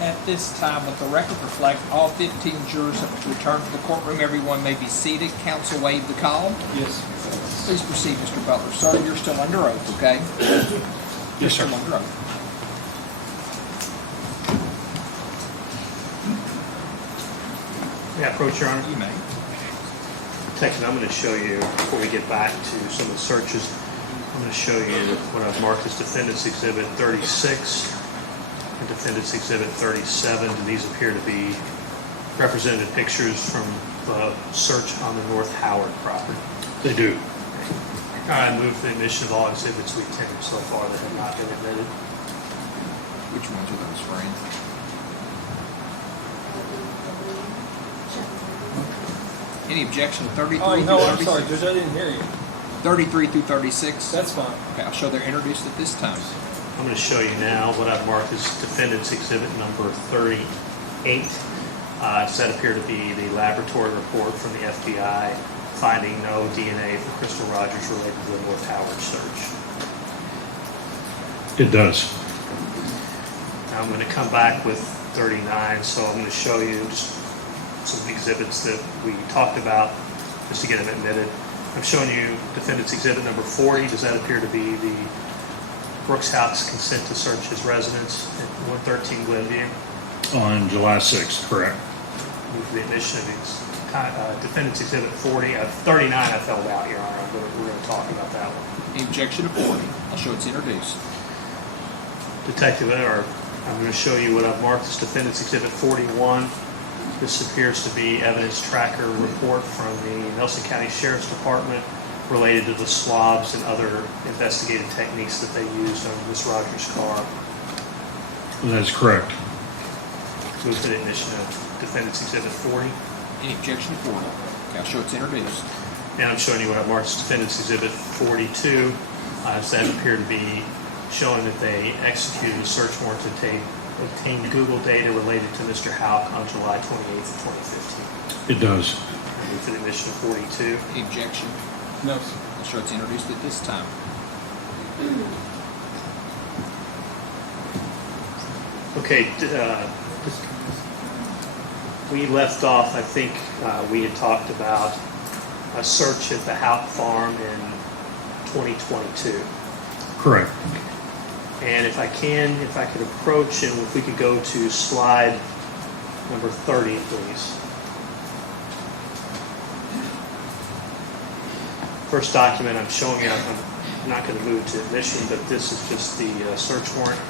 At this time, let the record reflect all 15 jurors have returned to the courtroom. Everyone may be seated. Counsel waive the call. Yes. Please proceed, Mr. Butler. Sir, you're still under oath, okay? Yes, sir. Still under oath. May I approach, Your Honor? You may. Detective, I'm going to show you, before we get back to some of the searches, I'm going to show you what I've marked as Defendant's Exhibit 36 and Defendant's Exhibit 37. And these appear to be representative pictures from the search on the North Howard property. They do. I move the admission of all exhibits we've taken so far that have not been admitted. Which ones are those, Frank? Any objection to 33 Oh, through no, 36? I'm sorry, Judge, I didn't hear you. 33 through 36? That's fine. Okay, I'll show they're introduced at this time. I'm going to show you now what I've marked as Defendant's Exhibit number 38. Does that appear to be the laboratory report from the FBI finding no DNA for Crystal Rogers related to the North Howard search? It does. Now I'm going to come back with 39, so I'm going to show you just some exhibits that we talked about just to get them admitted. I'm showing you Defendant's Exhibit number 40. Does that appear to be the Brooks Houck's consent to search his residence at 113 Glenview? On July 6th, correct. Move the admission of Defendant's Exhibit 40. 39 I filled out, Your Honor. We're going to talk about that one. Any objection to 40? I'll show it's introduced. Detective, I'm going to show you what I've marked as Defendant's Exhibit 41. This appears to be evidence tracker report from the Nelson County Sheriff's Department related to the swabs and other investigative techniques that they used on Ms. Rogers' car. That is correct. Move to the admission of Defendant's Exhibit 40. Any objection to 40? Okay, I'll show it's introduced. Now I'm showing you what I've marked as Defendant's Exhibit 42. Does that appear to be showing that they executed a search warrant to obtain Google data related to Mr. Houck on July 28th of 2015. It does. Move to the admission of 42. Any objection? No, sir. I'll show it's introduced at this time. Okay, we left off, I think we had talked about a search at the Houck farm in 2022. Correct. And if I could approach and if we could go to slide number 30, please. First document I'm showing you, I'm not going to move to admission, but this is just the search warrant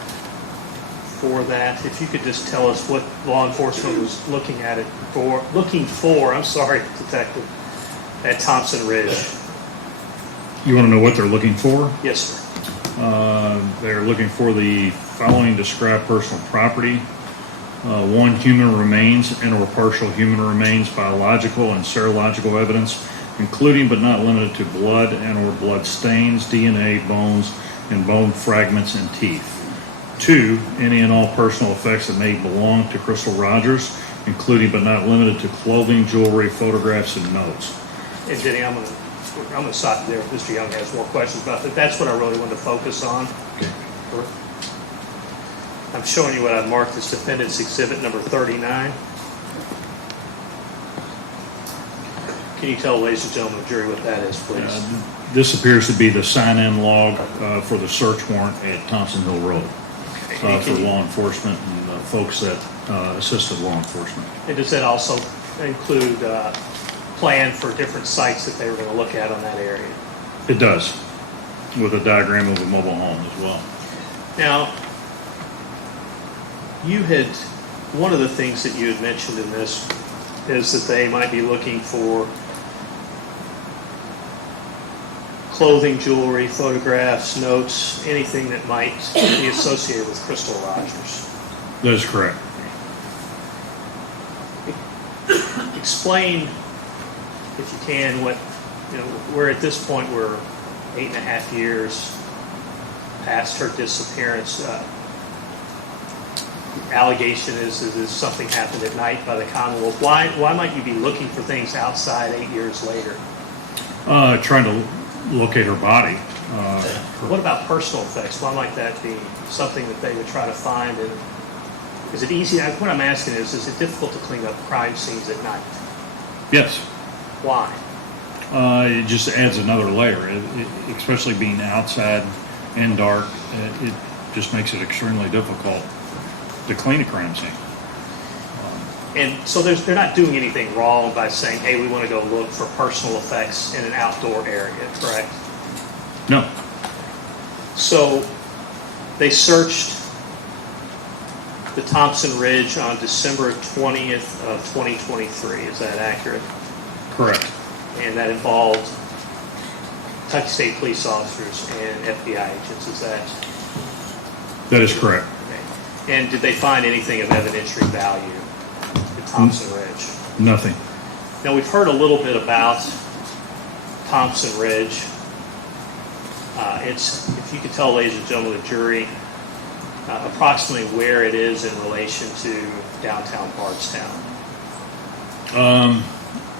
for that. If you could just tell us what law enforcement was looking for, Detective, at Thompson Ridge. You want to know what they're looking for? Yes, sir. They're looking for the following described personal property. 1, human remains and or partial human remains, biological and serological evidence, including but not limited to blood and or blood stains, DNA, bones, and bone fragments and teeth. 2, any and all personal effects that may belong to Crystal Rogers, including but not limited to clothing, jewelry, photographs, and notes. And Denny, I'm going to stop there if Mr. Young has more questions about that. That's what I really want to focus on. Okay. I'm showing you what I've marked as Defendant's Exhibit number 39. Can you tell, ladies and gentlemen of the jury, what that is, please? This appears to be the sign-in log for the search warrant at Thompson Hill Road for law enforcement and folks that assisted law enforcement. And does that also include plan for different sites that they were going to look at on that area? It does, with a diagram of a mobile home as well. Now, one of the things that you had mentioned in this is that they might be looking for clothing, jewelry, photographs, notes, anything that might be associated with Crystal Rogers. That is correct. Explain, if you can, we're at this point, we're 8.5 years past her disappearance. Allegation is something happened at night by the Commonwealth. Why might you be looking for things outside 8 years later? Trying to locate her body. What about personal effects? Why might that be something that they would try to find in Is it easy? What I'm asking is it difficult to clean up crime scenes at night? Yes. Why? It just adds another layer, especially being outside and dark. It just makes it extremely difficult to clean a crime scene. And so they're not doing anything wrong by saying, hey, we want to go look for personal effects in an outdoor area, correct? No. So they searched the Thompson Ridge on December 20th of 2023. Is that accurate? Correct. And that involved Kentucky State police officers and FBI agents. Is That is correct. okay? And did they find anything of evidentiary value at Thompson Ridge? Nothing. Now, we've heard a little bit about Thompson Ridge. It's, if you could tell, ladies and gentlemen of the jury, approximately where it is in relation to downtown Bardstown.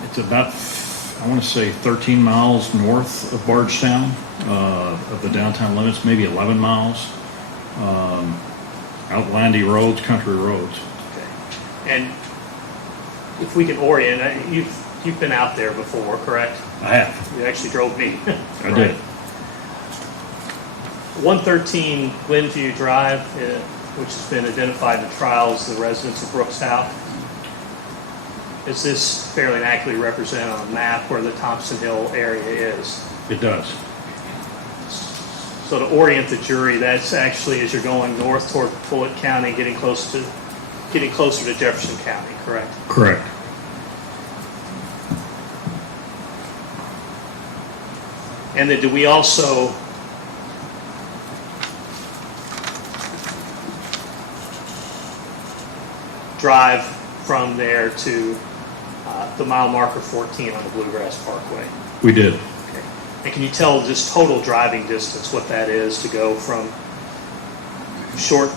It's about, I want to say, 13 miles north of Bardstown, of the downtown limits, maybe 11 miles. Out windy roads, country roads. Okay. And if we can orient, you've been out there before, correct? I have. You actually drove me. I did. 113 Glenview Drive, which has been identified in the trial as the residence of Brooks Houck. Does this fairly accurately represent on a map where the Thompson Hill area is? It does. So to orient the jury, that's actually as you're going north toward Bullitt County, getting closer to Jefferson County, correct? Correct. And then do we also drive from there to the mile marker 14 on the Bluegrass Parkway? We did. Okay. And can you tell just total driving distance what that is to go from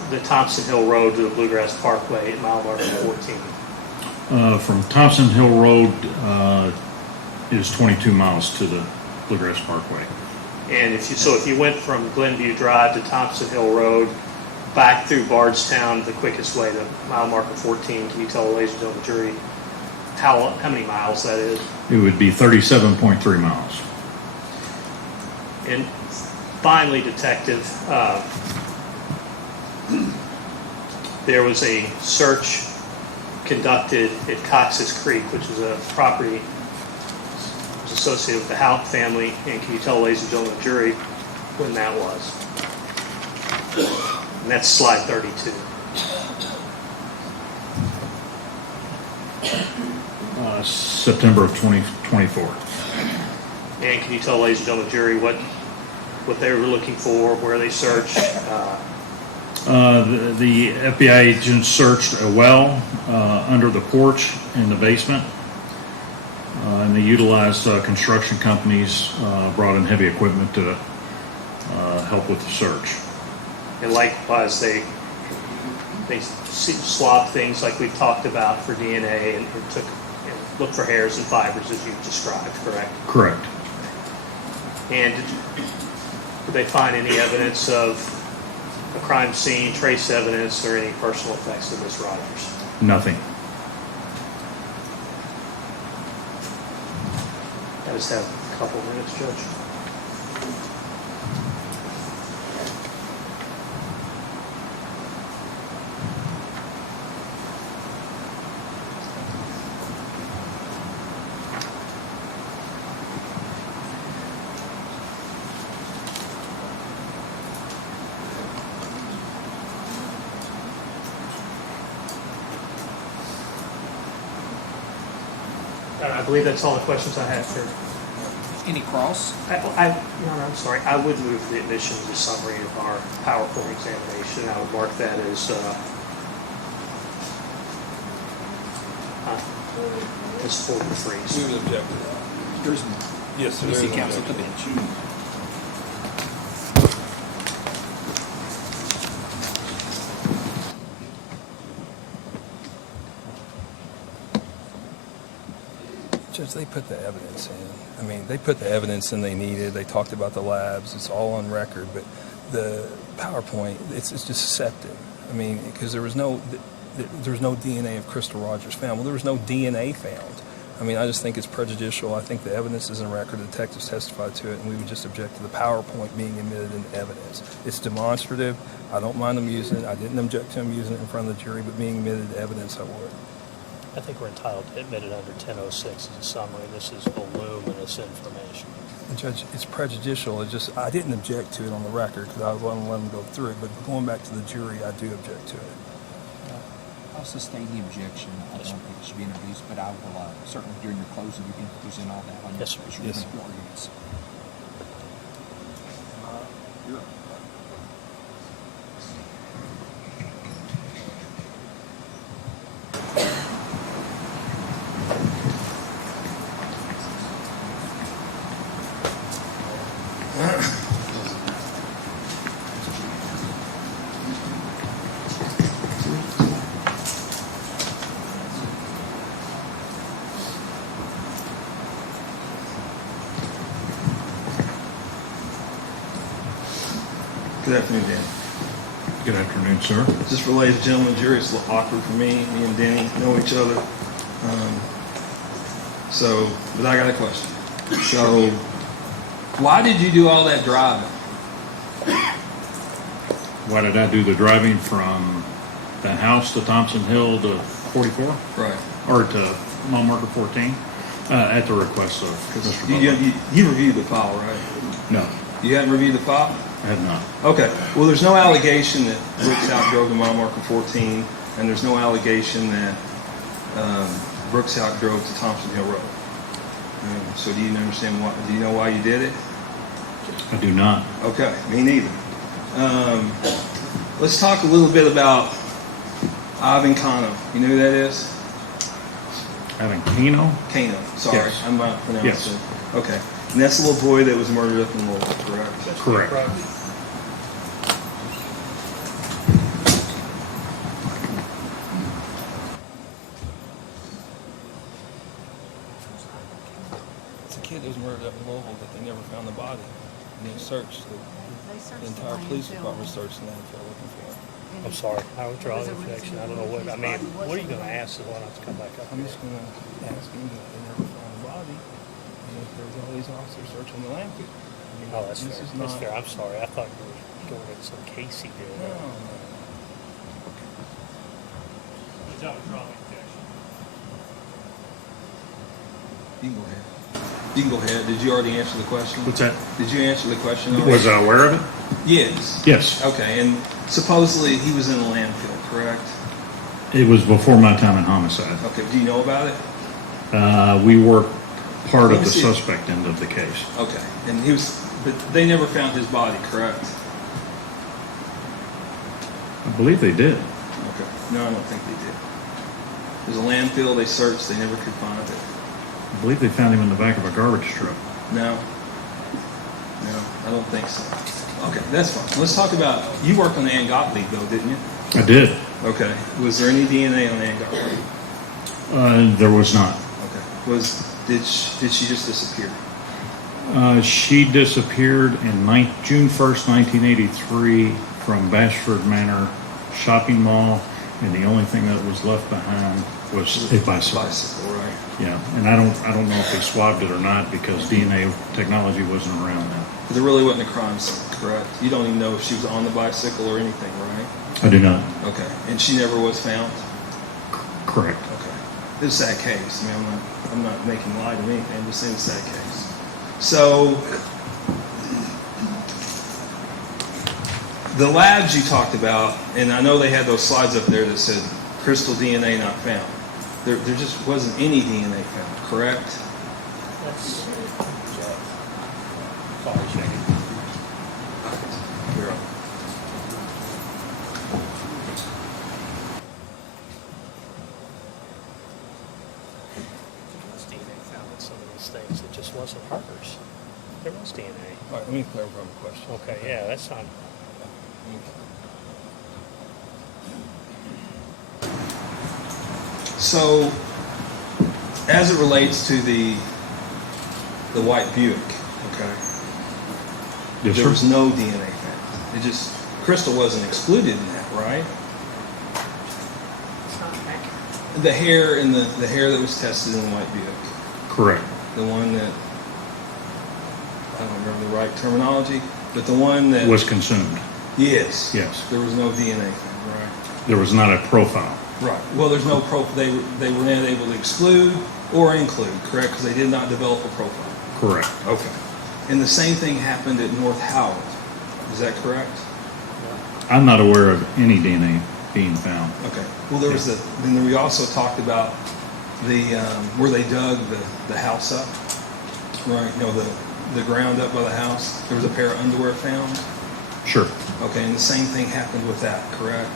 the Thompson Hill Road to the Bluegrass Parkway at mile marker 14? From Thompson Hill Road is 22 miles to the Bluegrass Parkway. And if you went from Glenview Drive to Thompson Hill Road, back through Bardstown, the quickest way to mile marker 14, can you tell the ladies and gentlemen of the jury how many miles that is? It would be 37.3 miles. And finally, Detective, there was a search conducted at Cox's Creek, which is a property associated with the Houck family. And can you tell the ladies and gentlemen of the jury when that was? And that's slide 32. September of 2024. And can you tell, ladies and gentlemen of the jury, what they were looking for, where they searched? The FBI agents searched a well under the porch in the basement, and they utilized construction companies, brought in heavy equipment to help with the search. And likewise, they swabbed things like we've talked about for DNA and looked for hairs and fibers as you've described, correct? Correct. And did they find any evidence of a crime scene, trace evidence, or any personal effects of Ms. Rogers? Nothing. I just have a couple of minutes, Judge. I believe that's all the questions I had for. Any cross? I'm sorry. I would move the admission to summary of our PowerPoint examination. I would mark that as full to freeze. We would object to that. There's Yes, sir. we see There's no counsel at the objection. bench. Judge, they put the evidence in. I mean, they put the evidence in they needed. They talked about the labs. It's all on record. But the PowerPoint, it's just deceptive. I mean, because there was no, there's no DNA of Crystal Rogers found. Well, there was no DNA found. I mean, I just think it's prejudicial. I think the evidence is in record. The detectives testified to it, and we would just object to the PowerPoint being admitted into evidence. It's demonstrative. I don't mind them using it. I didn't object to them using it in front of the jury, but being admitted into evidence, I would. I think we're entitled to admit it under 1006 as a summary. This is voluminous information. And Judge, it's prejudicial. I didn't object to it on the record because I was going to let them go through it. But going back to the jury, I do object to it. I'll sustain the objection. I don't think it should be introduced, but I will certainly during your closing you can present all that on Yes, sir. your Yes, sir. arguments. Good afternoon, Dan. Good afternoon, sir. Just for ladies and gentlemen, jury, it's a little awkward for me. Me and Danny know each other. But I got a question. So, why did you do all that driving? Why did I do the driving from the house to Thompson Hill to 44? Right. Or to mile marker 14? At the request of Mr. Butler. You reviewed the file, right? No, You hadn't reviewed the file? I have not. Okay. Well, there's no allegation that Brooks Houck drove to mile marker 14, and there's no allegation that Brooks Houck drove to Thompson Hill Road. So do you understand why? Do you know why you did it? I do not. Okay, me neither. Let's talk a little bit about Ivan Cano. You know who that is? Having Keno? Cano. Sorry, Yes. I'm not pronouncing Yes. it. Okay. And that's the little boy that was murdered up in Louisville, correct? Correct. It's a kid that was murdered up in Louisville, but they never found the body. And they searched. The entire police department searched the landfill looking for it. I'm sorry. I withdraw the objection. I don't know what, I mean, what are you going to ask the one to come back up I'm here? just going to ask him that they never found the body. And if there's all these officers searching the landfill. I mean, Oh, that's this fair. is That's not- fair. I'm sorry. I thought you were going into some case he did. No, no. You can go ahead. You can go ahead. Did you already answer the question? What's that? Did you answer the question already? Was I aware of it? Yes. Yes. Okay, and supposedly he was in a landfill, correct? It was before my time in homicide. Okay, do you know about it? We were part Let of me the see. suspect end of the case. Okay, and he was, but they never found his body, correct? I believe they did. Okay, no, I don't think they did. There's a landfill, they searched, they never could find it. I believe they found him in the back of a garbage truck. No, I don't think so. Okay, that's fine. Let's talk about, you worked on Ann Gottlieb though, didn't you? I did. Okay, was there any DNA on Ann Gottlieb? There was not. Okay, did she just disappear? She disappeared in June 1st, 1983 from Bashford Manor Shopping Mall, and the only thing that was left behind was a bicycle. Bicycle, right? Yeah, and I don't know if they swabbed it or not because DNA technology wasn't around then. But there really wasn't a crime scene, correct? You don't even know if she was on the bicycle or anything, right? I do not. Okay, and she never was found? Correct. Okay. It's a sad case. I mean, I'm not making light of anything. I'm just saying it's a sad case. So, the labs you talked about, and I know they had those slides up there that said crystal DNA not found. There just wasn't any DNA found, correct? That's, sorry, Shaggy. You're up. There's DNA found in some of these things. It just wasn't hers. There was DNA. All right, let me clarify my question. Okay, yeah, that's not. So, as it relates to the white Buick, okay, Yes, there sir. was no DNA found. It just, crystal wasn't excluded in that, right? The hair and the hair that was tested in the white Buick. Correct. The one that, I don't remember the right terminology, but the one that Was consumed. Yes. Yes. There was no DNA found, right? There was not a profile. Right. Well, there's no they were not able to exclude or include, correct? Because they did not develop a profile. Correct. Okay. And the same thing happened at North Howard. Is that correct? I'm not aware of any DNA being found. Okay. Well, there was then we also talked about the where they dug the house up, right? You know, the ground up by the house. There was a pair of underwear found. Sure. Okay, and the same thing happened with that, correct?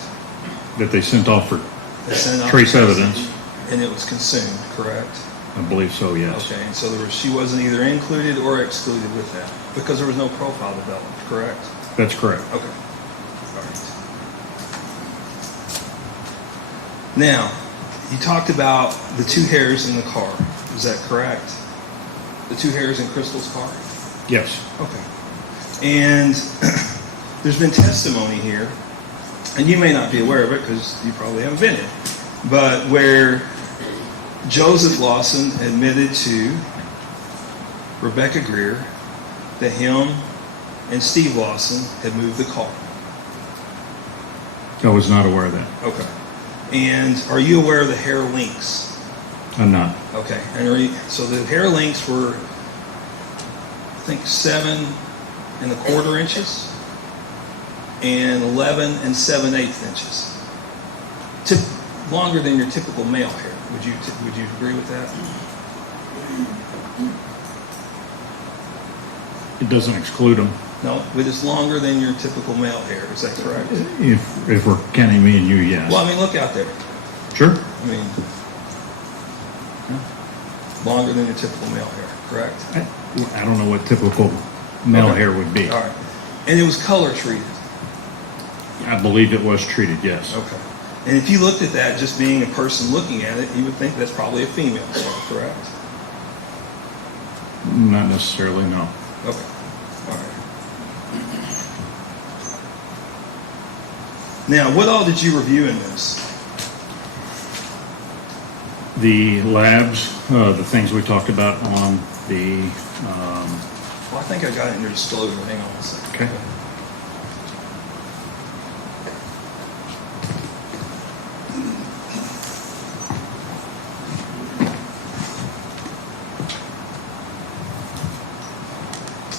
That they sent off for They sent off trace the evidence. and it was consumed, correct? I believe so, yes. Okay, and so she wasn't either included or excluded with that because there was no profile developed, correct? That's correct. Okay. All right. Now, you talked about the two hairs in the car. Is that correct? The two hairs in Crystal's car? Yes. Okay. And there's been testimony here, and you may not be aware of it because you probably haven't been here, but where Joseph Lawson admitted to Rebecca Greer that him and Steve Lawson had moved the car. I was not aware of that. Okay. And are you aware of the hair links? I'm not. Okay. And so the hair links were, I think, 7¼ inches and 11 7/8 inches. Longer than your typical male hair. Would you agree with that? It doesn't exclude them. No, it is longer than your typical male hair. Is that correct? If we're counting me and you, yes. Well, I mean, look out there. Sure. I mean, longer than your typical male hair, correct? I don't know what typical male Okay. hair would be. All right. And it was color treated. I believe it was treated, yes. Okay. And if you looked at that, just being a person looking at it, you would think that's probably a female hair, correct? Not necessarily, no. Okay. All right. Now, what all did you review in this? The labs, the things we talked about on the, Well, I think I got it in your disclosure. Hang on a second. okay.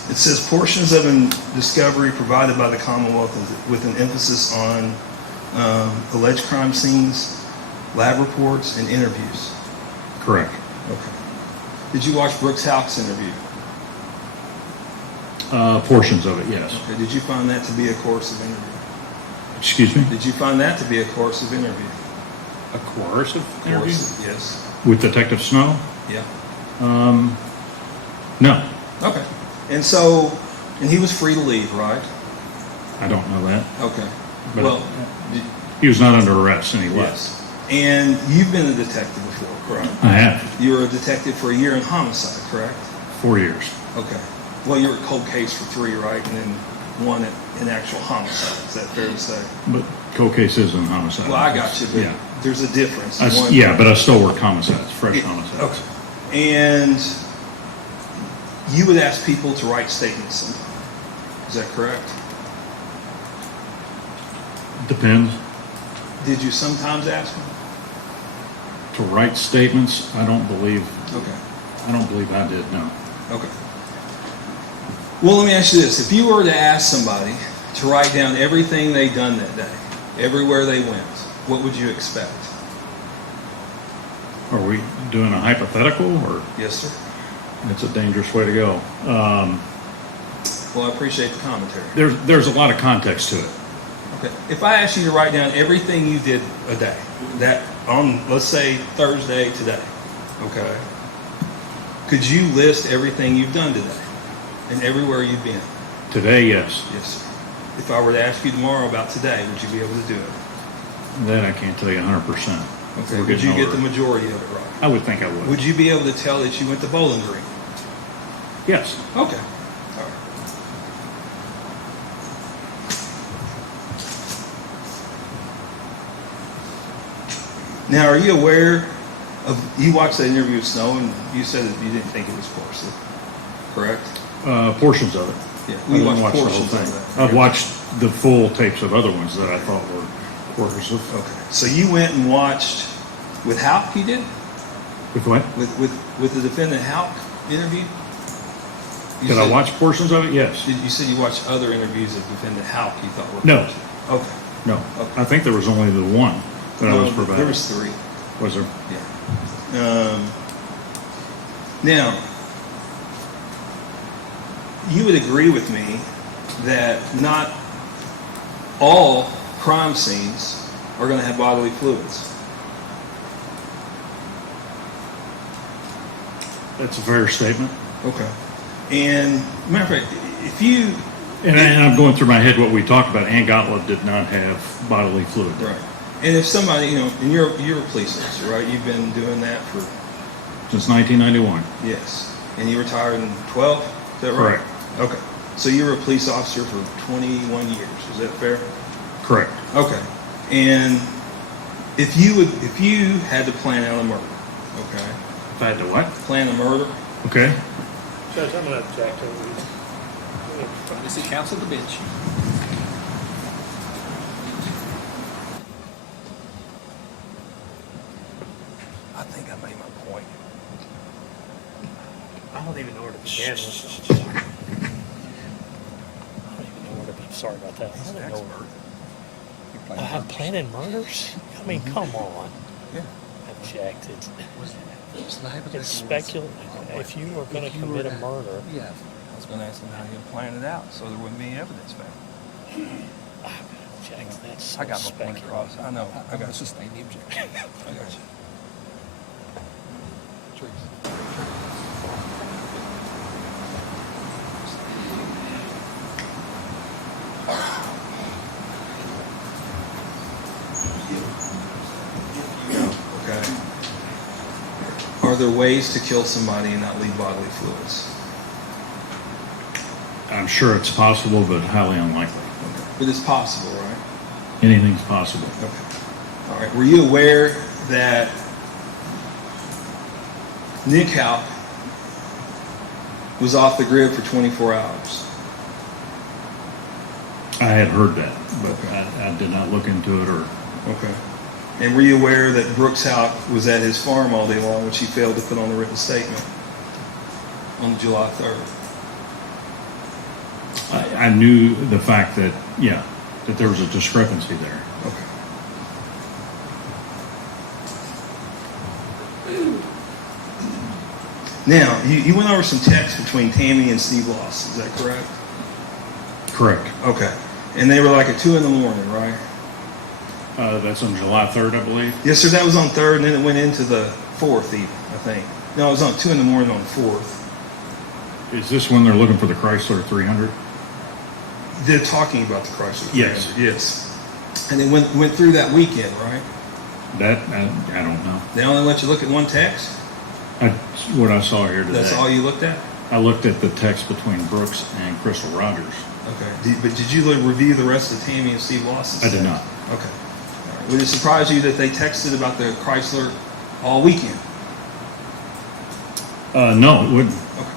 It says portions of a discovery provided by the Commonwealth with an emphasis on alleged crime scenes, lab reports, and interviews. Correct. Okay. Did you watch Brooks Houck's interview? Portions of it, yes. Okay. Did you find that to be a coercive interview? Excuse me? Did you find that to be a coercive interview? A coercive interview? Coercive, yes. With Detective Snow? Yeah. No, Okay. And so, and he was free to leave, right? I don't know that. Okay. But Well, he was not under arrest and he left. yes. And you've been a detective before, correct? I have. You were a detective for a year in homicide, correct? 4 years. Okay. Well, you were a cold case for 3, right? And then 1 in actual homicide. Is that fair to say? But cold case is in homicide. Well, I got you, but Yeah. there's a difference. Yeah, but I still work homicides, fresh homicides. Okay. And you would ask people to write statements sometimes. Is that correct? Depends. Did you sometimes ask them? To write statements, I don't believe Okay. I did, no. Okay. Well, let me ask you this. If you were to ask somebody to write down everything they'd done that day, everywhere they went, what would you expect? Are we doing a hypothetical or Yes, sir. it's a dangerous way to go? Well, I appreciate the commentary. There's a lot of context to it. Okay. If I asked you to write down everything you did a day, that on, let's say, Thursday today, okay, could you list everything you've done today and everywhere you've been? Today, yes. Yes, sir. If I were to ask you tomorrow about today, would you be able to do it? That I can't tell you 100%. Okay. We're Would you getting get the older. majority of it right? I would think I would. Would you be able to tell that you went to Bowling Green? Yes. Okay. All right. Now, are you aware of, you watched that interview with Snow and you said that you didn't think it was porcelain, correct? Portions of it. Yeah, I we didn't watched watch the whole portions of thing. that. I've watched the full tapes of other ones that I thought were coercive. Okay, so you went and watched with Houck, you did? With what? With the defendant Houck interview? You Did I said- watch portions of it? Yes. You said you watched other interviews of defendant Houck you thought were No. porcelain. Okay. No. Okay. I think there was only the one that I was No, provided. there was 3. Was there? Yeah. Now, you would agree with me that not all crime scenes are going to have bodily fluids. That's a fair statement. Okay. And matter of fact, if you And I'm going through my head what we talked about. Ann Gottlieb did not have bodily fluid. right, and if somebody, and you're a police officer, right? You've been doing that for Since 1991. yes, and you retired in 12. Is that right? Correct. Okay. So you were a police officer for 21 years. Is that fair? Correct. Okay. And if you had to plan out a murder, okay, If I had to what? plan a murder, Okay. Judge, I'm going to object to these. This is counsel to bench. I think I made my point. I don't even know where to begin with. I don't even know where to be. Sorry about that. I don't know where. Planning murders? I mean, come on. Yeah. Objected. It's speculative. If you were going to commit a murder, Yeah. I was going to ask him how he would plan it out so there wouldn't be evidence found. I would object. That's so I got my point speculative. across. I know. I got Let's you. just name the objection. I got you. okay, are there ways to kill somebody and not leave bodily fluids? I'm sure it's possible, but highly unlikely. Okay. But it's possible, right? Anything's possible. Okay. All right. Were you aware that Nick Houck was off the grid for 24 hours? I had heard that, but Okay. I did not look into it or. Okay. And were you aware that Brooks Houck was at his farm all day long, which he failed to put on the written statement on July 3rd? I knew the fact that, that there was a discrepancy there. Okay. Now, you went over some text between Tammy and Steve Lawson, is that correct? Correct. Okay. And they were like at 2 in the morning, right? That's on July 3rd, I believe. Yes, sir, that was on 3rd, and then it went into the 4th even, I think. No, it was on 2 in the morning on the 4th. Is this when they're looking for the Chrysler 300? They're talking about the Chrysler. Yes. 300, yes. And it went through that weekend, right? That, I don't know. They only let you look at one text? That's what I saw here today. That's all you looked at? I looked at the text between Brooks and Crystal Rogers. Okay. But did you review the rest of Tammy and Steve Lawson's I did text? not. Okay. All right. Would it surprise you that they texted about the Chrysler all weekend? No, it wouldn't. Okay.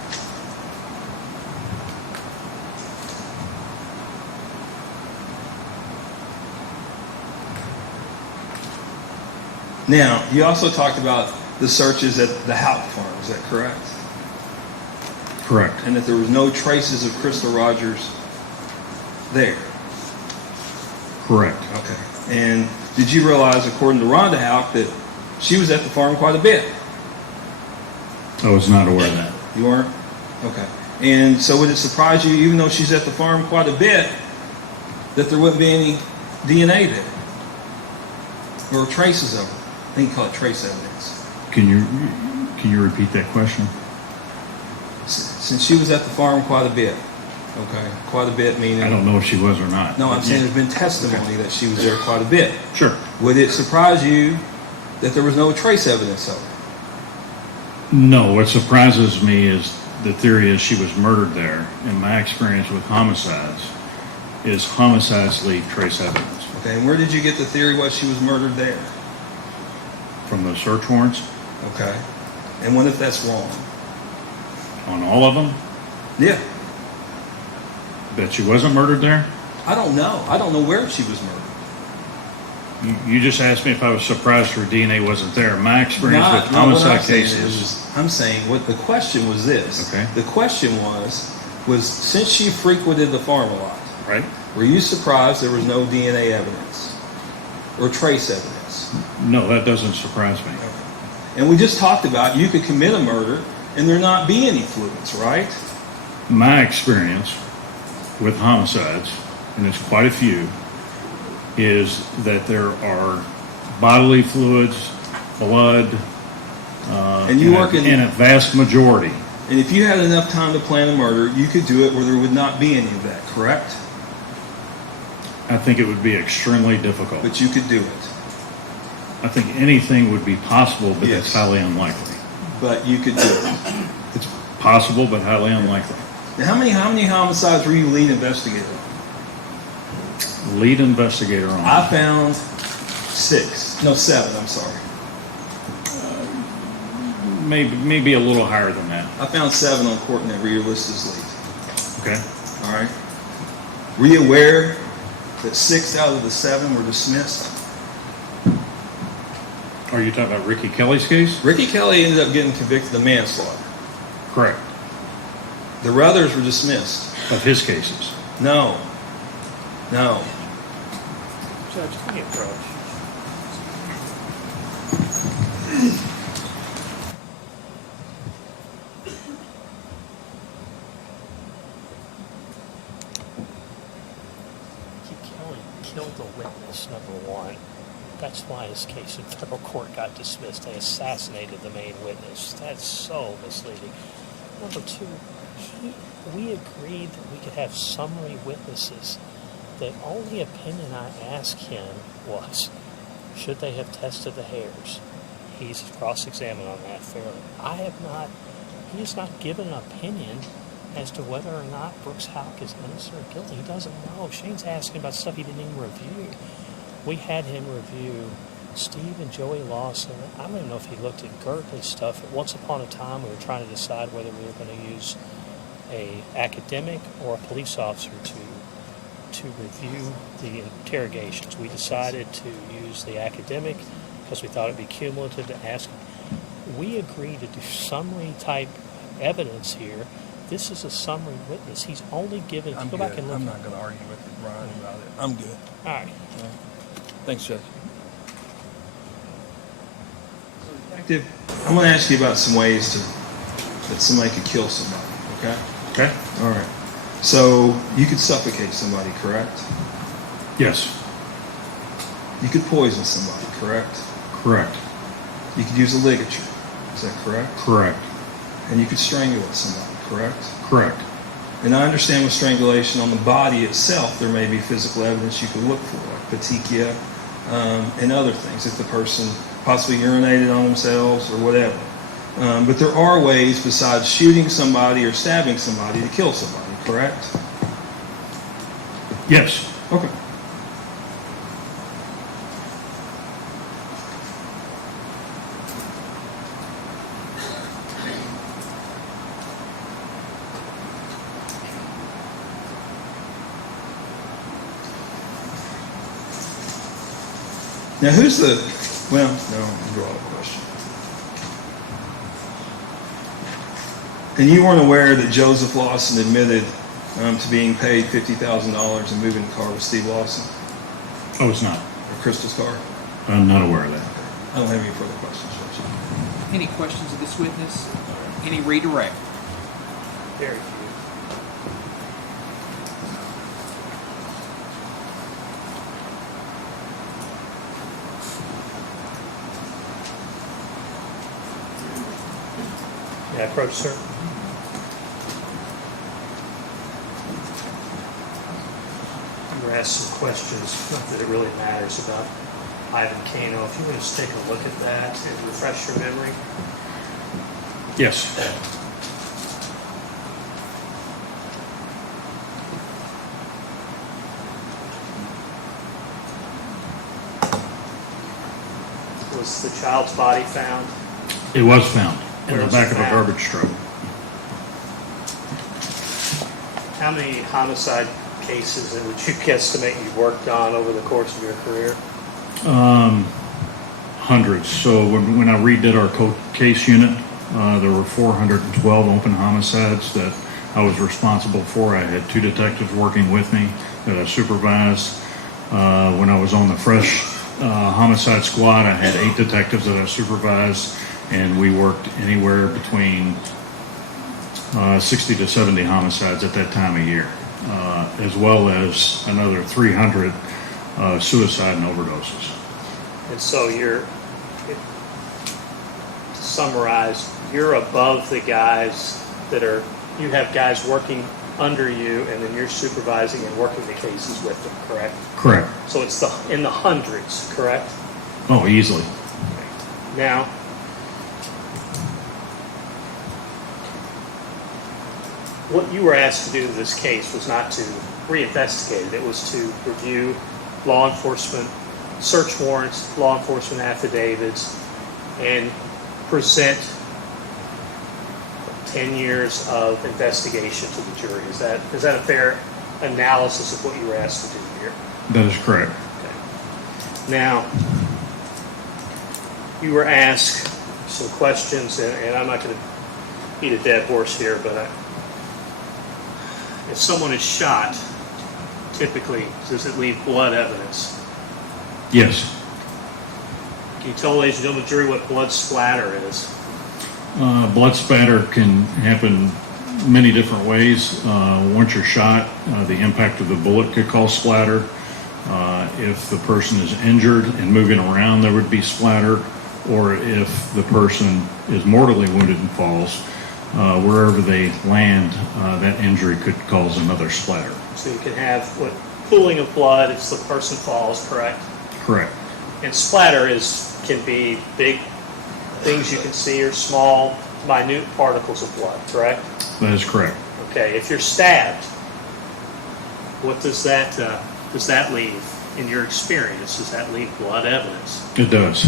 Now, you also talked about the searches at the Houck farm, is that correct? Correct. And that there was no traces of Crystal Rogers there. Correct. Okay. And did you realize, according to Rhonda Houck, that she was at the farm quite a bit? I was not aware of that. You weren't? Okay. And so would it surprise you, even though she's at the farm quite a bit, that there wouldn't be any DNA there? Or traces of it? I think you call it trace evidence. Can you repeat that question? Since she was at the farm quite a bit, okay? Quite a bit meaning... I don't know if she was or not. No, I'm saying there's been testimony that she was there quite a bit. Sure. Would it surprise you that there was no trace evidence of it? No, what surprises me is the theory is she was murdered there. In my experience with homicides, homicides leave trace evidence. Okay, and where did you get the theory was she was murdered there? from those search warrants. Okay. And what if that's wrong? On all of them, Yeah. that she wasn't murdered there. I don't know. I don't know where she was murdered. You just asked me if I was surprised her DNA wasn't there. My experience with Not what homicide I'm saying cases. is, I'm saying what the question was this. Okay. The question was since she frequented the farm a lot, Right? were you surprised there was no DNA evidence or trace evidence? No, that doesn't surprise me. And we just talked about you could commit a murder and there not be any fluids, right? My experience with homicides, and it's quite a few, is that there are bodily fluids, blood, And you work in a vast majority. And if you had enough time to plan a murder, you could do it where there would not be any of that, correct? I think it would be extremely difficult. But you could do it. I think anything would be possible, but Yes. it's highly unlikely. But you could do it. It's possible, but highly unlikely. Now, how many homicides were you lead investigator on? Lead investigator on. I found 7, I'm sorry. Maybe a little higher than that. I found 7 on court and every year listed as lead. Okay. All right. Were you aware that 6 out of the 7 were dismissed? Are you talking about Ricky Kelly's case? Ricky Kelly ended up getting convicted of manslaughter. Correct. The others were dismissed. Of his cases. No. Judge, can you approach? Kelly killed a witness, number one. That's why his case in federal court got dismissed. They assassinated the main witness. That's so misleading. Number two, we agreed that we could have summary witnesses. The only opinion I asked him was, should they have tested the hairs? He's cross-examined on that fairly. He has not given an opinion as to whether or not Brooks Houck is innocent or guilty. He doesn't know. Shane's asking about stuff he didn't even review. We had him review Steve and Joey Lawson. I don't even know if he looked at Gertley's stuff. Once upon a time, we were trying to decide whether we were going to use an academic or a police officer to review the interrogations. We decided to use the academic because we thought it'd be cumulative to ask. We agreed to do summary type evidence here. This is a summary witness. He's only given. I'm Go good. back and look. I'm not going to argue with it, Brian, about it. I'm good. All right. Thanks, Judge. Detective, I'm going to ask you about some ways that somebody could kill somebody, okay? Okay? All right. So you could suffocate somebody, correct? Yes. You could poison somebody, correct? Correct. You could use a ligature. Is that correct? Correct. And you could strangulate somebody, correct? Correct. And I understand with strangulation on the body itself, there may be physical evidence you could look for, like petechia and other things, if the person possibly urinated on themselves or whatever. But there are ways besides shooting somebody or stabbing somebody to kill somebody, correct? Yes. Okay. Now, who's the, well, no, I'll draw a question. And you weren't aware that Joseph Lawson admitted to being paid $50,000 and moving the car with Steve Lawson, Oh, it's not. or Crystal's car? I'm not aware of that. I don't have any further questions, Judge. Any questions of this witness? Any redirect? Very few. Yeah, approach, sir. You were asked some questions, not that it really matters, about Ivan Kano. If you want to just take a look at that and refresh your memory. Yes. was the child's body found? It was found in It the was back of a found. garbage truck. How many homicide cases would you guesstimate you worked on over the course of your career? Hundreds. So when I redid our case unit, there were 412 open homicides that I was responsible for. I had 2 detectives working with me that I supervised. When I was on the fresh homicide squad, I had 8 detectives that I supervised, and we worked anywhere between 60 to 70 homicides at that time of year, as well as another 300 suicide and overdoses. And so to summarize, you're above the guys you have guys working under you, and then you're supervising and working the cases with them, correct? Correct. So it's in the hundreds, correct? Oh, easily. Now, what you were asked to do in this case was not to reinvestigate it. It was to review law enforcement search warrants, law enforcement affidavits, and present 10 years of investigation to the jury. Is that a fair analysis of what you were asked to do here? That is correct. Okay. Now, you were asked some questions, and I'm not going to beat a dead horse here, but if someone is shot, typically, does it leave blood evidence? Yes. Can you tell ladies and gentlemen of the jury what blood splatter is? Blood spatter can happen many different ways. Once you're shot, the impact of the bullet could cause splatter. If the person is injured and moving around, there would be splatter. Or if the person is mortally wounded and falls, wherever they land, that injury could cause another splatter. So you can have pooling of blood if the person falls, correct? Correct. And splatter can be big things you can see or small, minute particles of blood, correct? That is correct. Okay, if you're stabbed, what does that leave in your experience? Does that leave blood evidence? It does.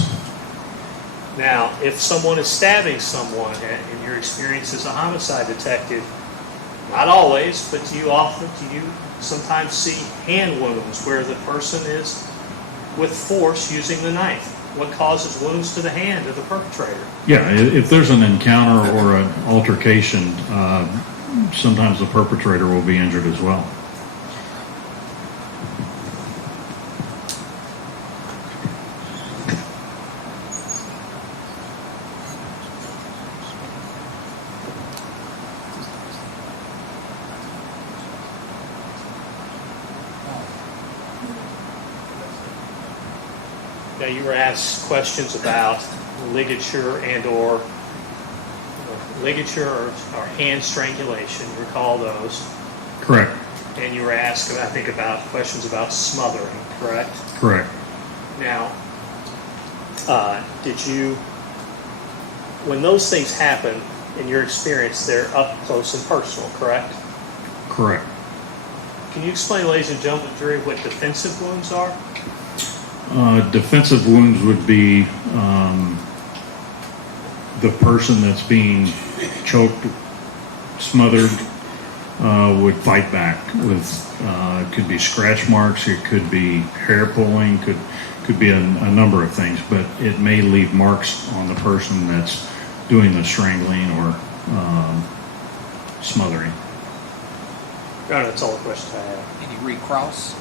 Now, if someone is stabbing someone, in your experience as a homicide detective, not always, but do you sometimes see hand wounds where the person is with force using the knife? What causes wounds to the hand of the perpetrator? Yeah, if there's an encounter or an altercation, sometimes the perpetrator will be injured as well. Now, you were asked questions about ligature or hand strangulation. You recall those? Correct. And you were asked, I think, about questions about smothering, correct? Correct. Now, when those things happen, in your experience, they're up close and personal, correct? Correct. Can you explain, ladies and gentlemen of the jury, what defensive wounds are? Defensive wounds would be the person that's being choked, smothered, would fight back with, could be scratch marks, it could be hair pulling, could be a number of things, but it may leave marks on the person that's doing the strangling or smothering. Your Honor, that's all the questions I have. Any recross?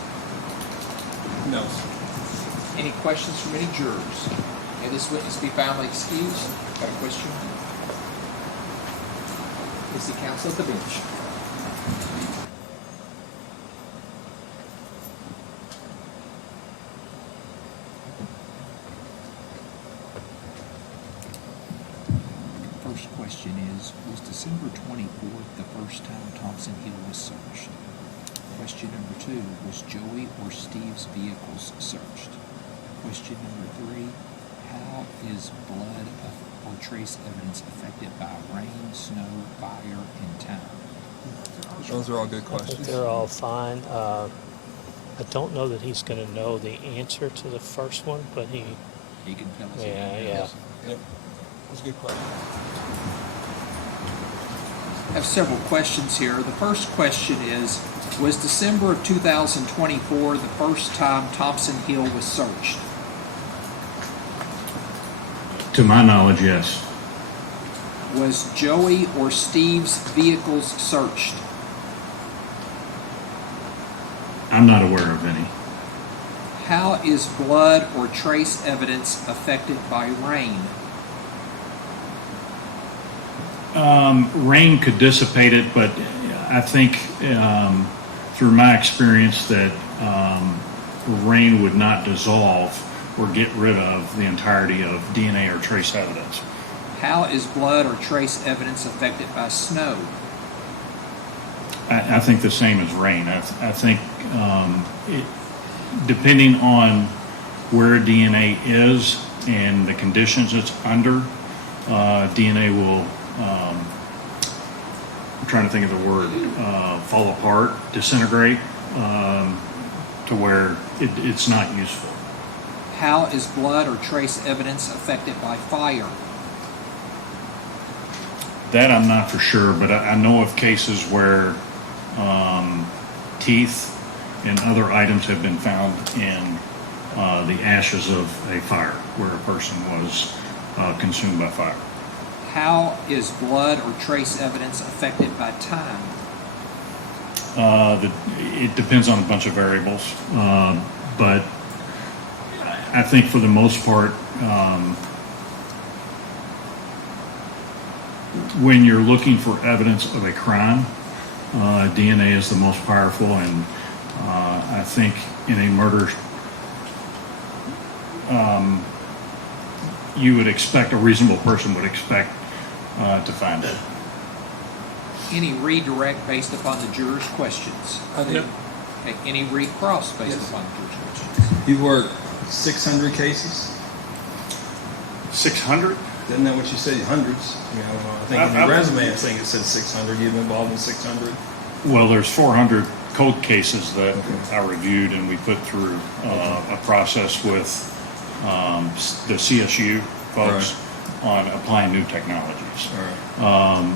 No. Any questions from any jurors? May this witness be found excused? Got a question? Is the counsel at the bench? First question is, was December 24th the first time Thompson Hill was searched? Question number 2, was Joey or Steve's vehicles searched? Question number 3, how is blood or trace evidence affected by rain, snow, fire, and time? Those are all good I think questions. they're all fine. I don't know that he's going to know the answer to the first one, but he He can tell us. Yeah. Yep. That's a good question. I have several questions here. The first question is, was December of 2024 the first time Thompson Hill was searched? To my knowledge, yes. Was Joey or Steve's vehicles searched? I'm not aware of any. How is blood or trace evidence affected by rain? Rain could dissipate it, but I think through my experience that rain would not dissolve or get rid of the entirety of DNA or trace evidence. How is blood or trace evidence affected by snow? I think the same as rain. I think depending on where DNA is and the conditions it's under, DNA will, I'm trying to think of the word, fall apart, disintegrate, to where it's not useful. How is blood or trace evidence affected by fire? That I'm not for sure, but I know of cases where teeth and other items have been found in the ashes of a fire where a person was consumed by fire. How is blood or trace evidence affected by time? It depends on a bunch of variables, but I think for the most part, when you're looking for evidence of a crime, DNA is the most powerful, and I think in a murder, you would expect, a reasonable person would expect to find it. Any redirect based upon the jurors' questions? I do. Okay, any recross based Yes. upon the jurors' questions? You've worked 600 cases? 600? Isn't that what you said? Hundreds? I mean, I don't know. I think in your resume, I think it said 600. You've been involved in 600? Well, there's 400 code cases that I reviewed, and we put through a process with the CSU folks on applying new technologies. All right.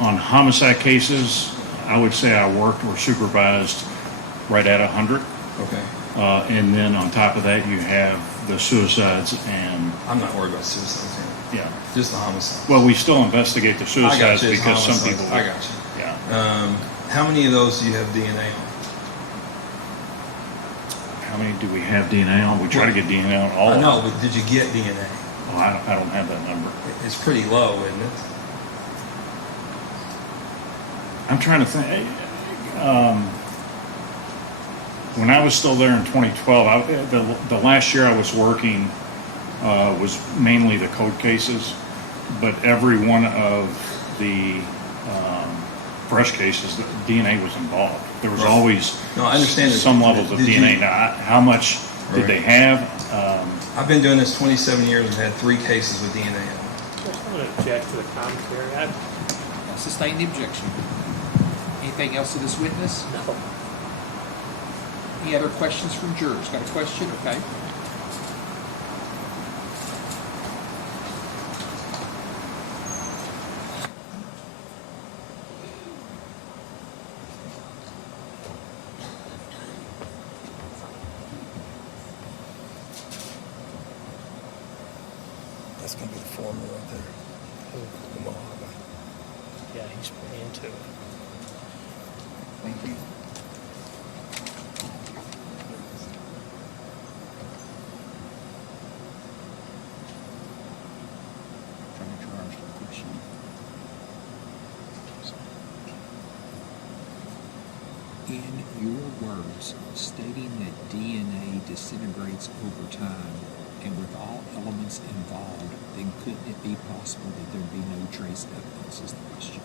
On homicide cases, I would say I worked or supervised right at 100. Okay. And then on top of that, you have the suicides and, I'm not worried about suicides here. yeah. Just the homicide. Well, we still investigate the I got suicides you. It's because some homicides. people. I got you. Yeah. How many of those do you have DNA on? How many do we have DNA on? We try to get DNA on all I of know, them. but did you get DNA? Oh, I don't have that number. It's pretty low, isn't it? I'm trying to think. When I was still there in 2012, the last year I was working was mainly the code cases, but every one of the fresh cases, the DNA was involved. There was Right. always No, I understand. some levels of Did DNA. you- Now, how much did Right. they have? I've been doing this 27 years and had 3 cases with DNA on them. I'm going to object to the commentary. I'll sustain the objection. Anything else to this witness? No. Any other questions from jurors? Got a question? Okay. That's going to be the foreman right there. The Mohawk guy. Yeah, he's pretty into it. Thank you. Trying to charge the question. In your words, stating that DNA disintegrates over time and with all elements involved, then couldn't it be possible that there'd be no trace evidence is the question?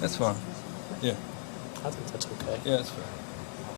That's fine. Yeah. I think that's okay. Yeah, that's fair.